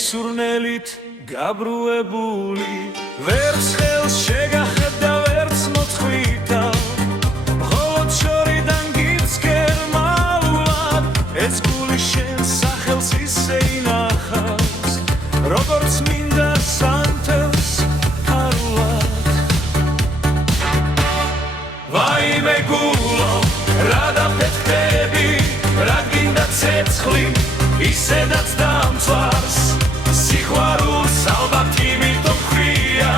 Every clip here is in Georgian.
სურნელით გაბრუებული ვერც ხელს შეგახედა ვერც მოწყვიტა მხოლოდ შორიდან გიწყერ მალულად ეს გული შენ სახელს ისე ინახავს როგორც მინდა სანთელს ფარულად ვაიმე გულო რა დაფეთქები რა გინდა ცეცხლი ისედაც დამწვარს სიყვარულს ალბათ იმიტომ ხვია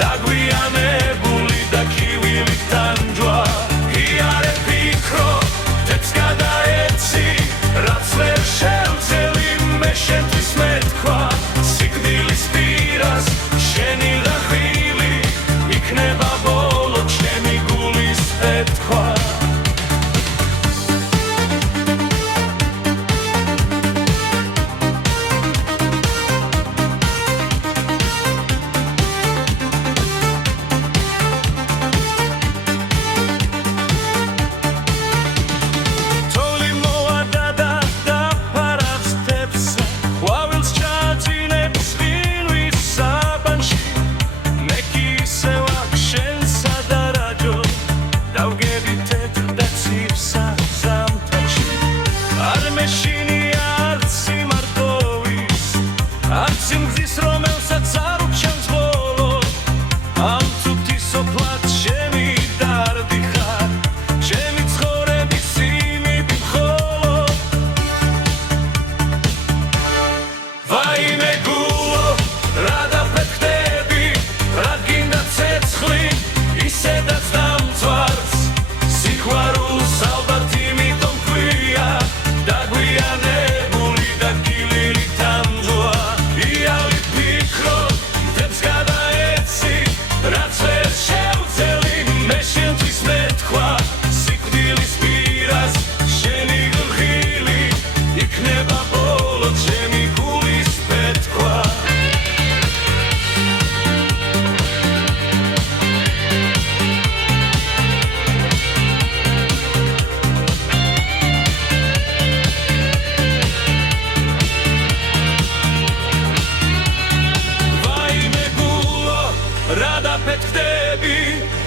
დაგვიანებული და კივილით თანჯვა იარე ფიქრო დებს გადაეცი რაც ვერ შევძელი მე შენთვის მეთქვა სიკვდილის პირას შენი რახილი იქნება ბოლო ჩემი გულის პეთქვა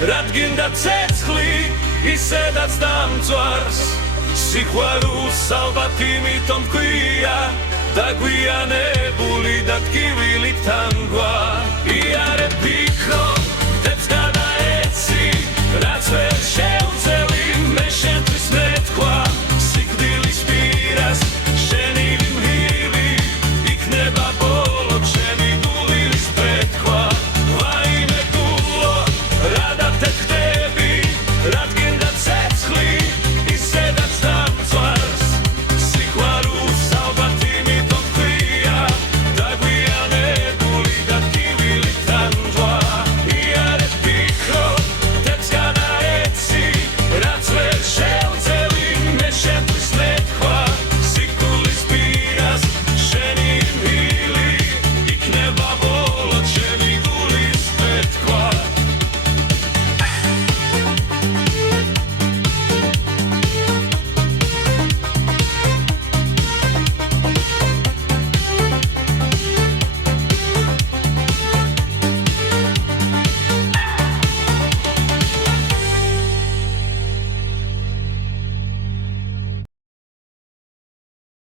რადგინდა ცეცხლი ისედაც დამწვარს სიყვარულს ალბათ იმიტომ ჰქვია დაგვიანებული და ტკივილით